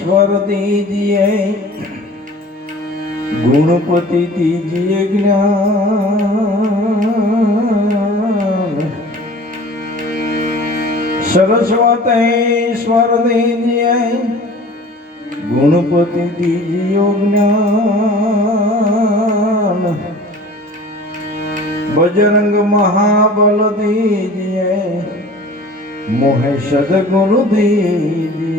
ઈશ્વર દીજીએ ગુણપતિ દીજીએ જ્ઞાન. સરસ્વતેશ્વર દીજીએ ગુણપતિ દીજીઓ જ્ઞાન. બજરંગ મહાબલ દીજીએ મોહે સદગુરુ દીજીએ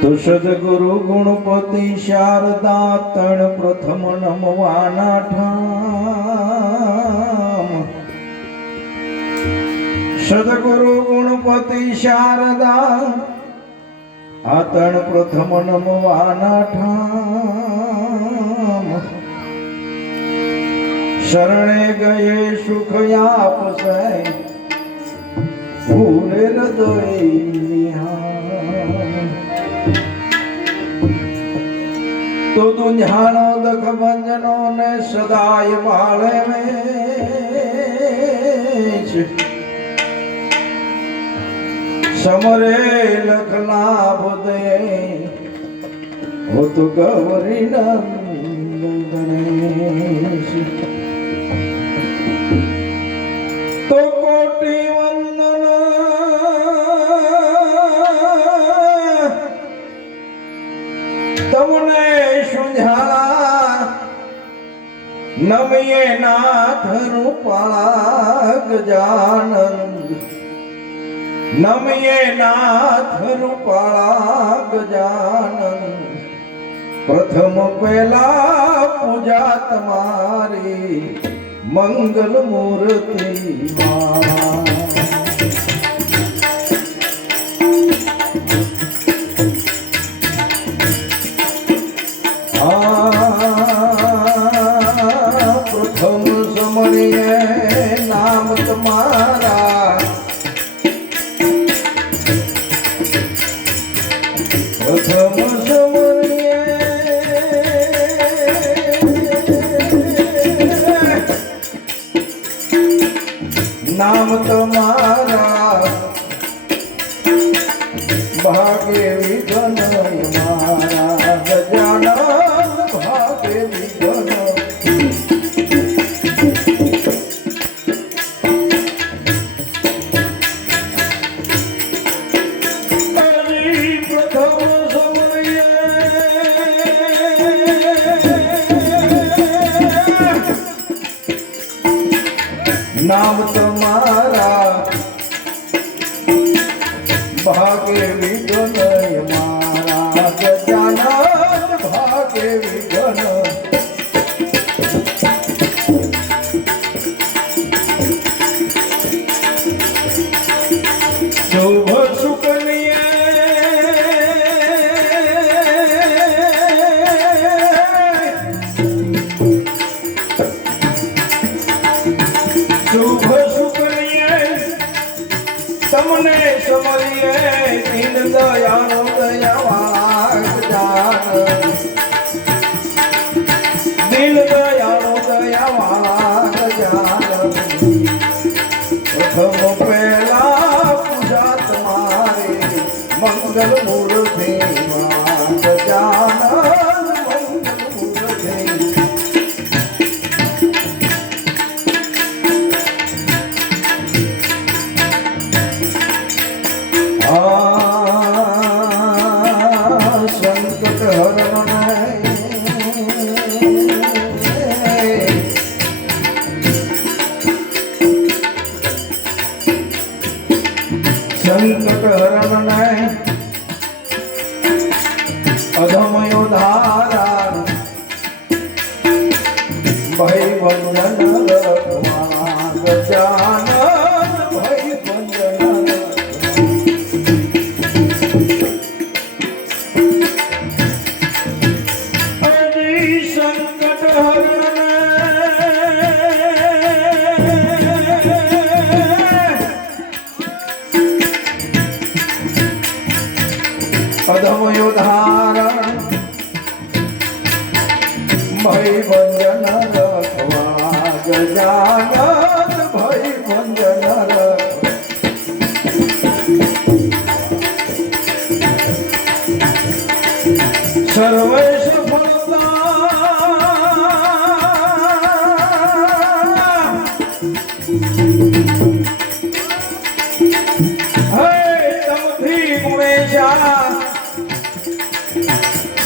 તો સદગુરુ ગુણપતિ શારદા તણ પ્રથમ નમવાના ઠામ. સદગુરુ ગુણપતિ શારદા આ તણ પ્રથમ નમવાના ઠામ. શરણે ગયે સુખ આપશે ફૂલે હૃદય નિહાળ તો દુંજાણો દખ ભંજનો ને સદાય માળે મેચ સમરે લખના લાભ દે હો તો ગૌરી નંદ રૂપાળા ગજાનંદ નમીએ નાથ રૂપાળા ગજાનંદ પ્રથમ પહેલા પૂજા તમારી મંગલ મૂર્તિ માં સમણીએ નામ તમને સમરીએ દીન દયાળો દયાવાગ જાન દિલ દયાળો દયાવાગ પ્રથમ મંગલ મૂર્તિ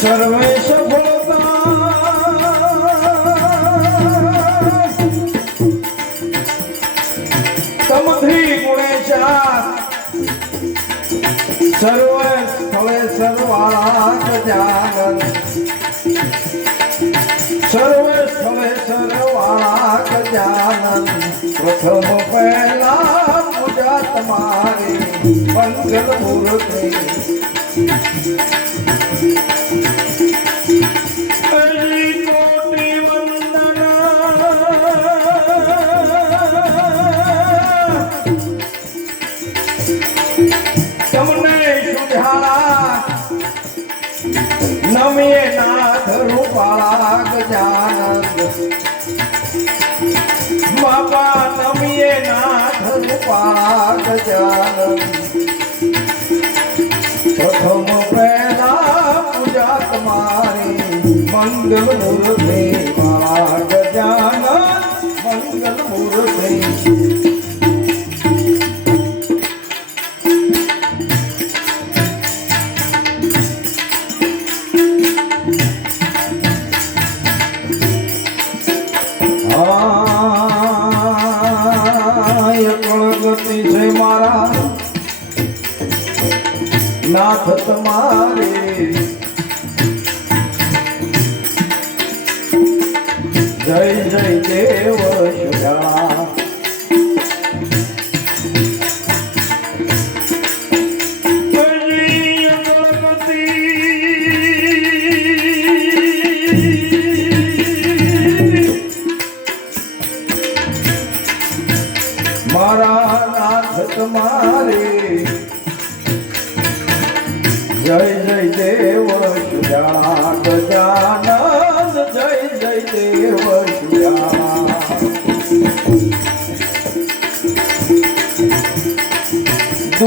સર્વે સફળતા તમથી ગુણેશા સર્વ સ્થળે સર્વાળા ગજાનન સર્વ સ્થળે સર્વાળા ગજાનન પ્રથમ પહેલા પૂજા તમારી મંગલ મૂર્તિ. નમીએ નાથ રૂપાળા ગજાનંદ. બાપા નમીએ નાથ રૂપાળા ગજાનંદ. પ્રથમ મંગલ મૂર્તિ મારા ગજાનંદ મંગલ મૂર્તિ મારા નાથ તમારે જય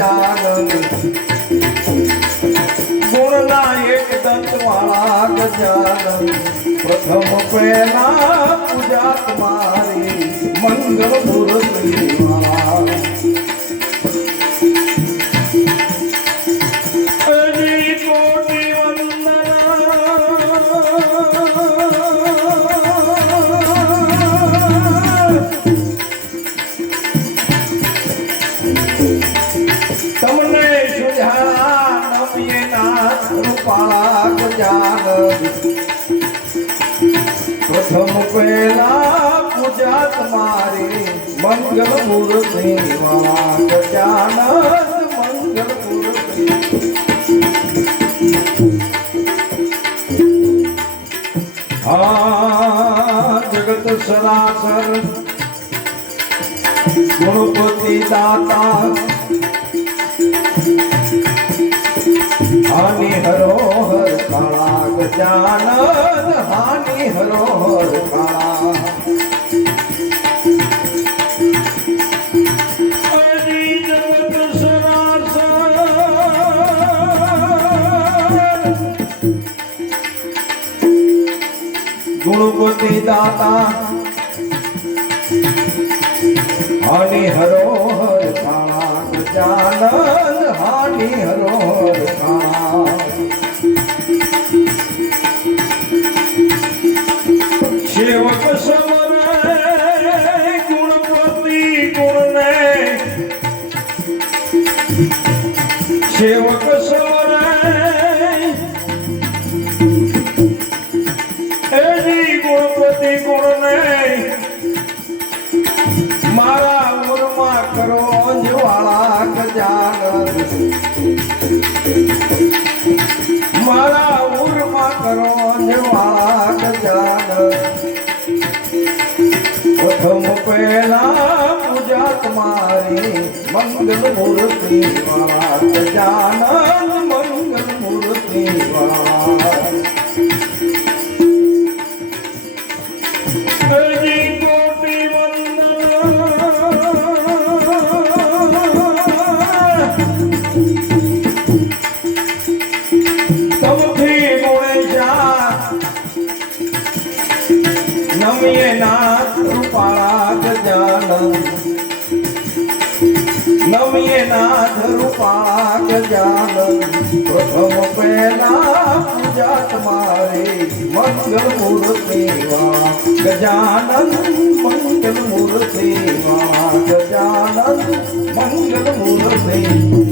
વાગ જાનંદ ગુણના એક દંત વાગ જાનંદ પ્રથમ પહેલા પૂજા તમારી મંગળ મારા પ્રથમ પહેલા પૂજા તમારી મંગલ મૂર્તિ ગજાનંદ મંગલ મૂર્તિ આ જગત સરાસર ગુણપતિ દાતા હરોહર કાળા ગજાનન હાનિ હરોહર કાળા હરી જગત સરાસર ગુણપતિ દાતા હાનિ હરોહર કાળા ગજાનન સેવક સવરે એની ગુણપતિ ગુણને મારા ઉરમાં કરો અંજવાળા ગજાનન. મારા ઉરમાં કરો અંજવાળા ગજાનન. પ્રથમ પહેલા પૂજા તમારી મંગલ મૂર્તિ મારા ગજાનન મંગલ મૂર્તિ નમીએ નાથ રૂપાક ગજાનંદ પ્રથમ પહેલા પૂજા તમારે મંગલ મૂર્તિ વા ગજાનંદ મંગલ મૂર્તિ વા ગજાનંદ મંગલ મૂર્તિ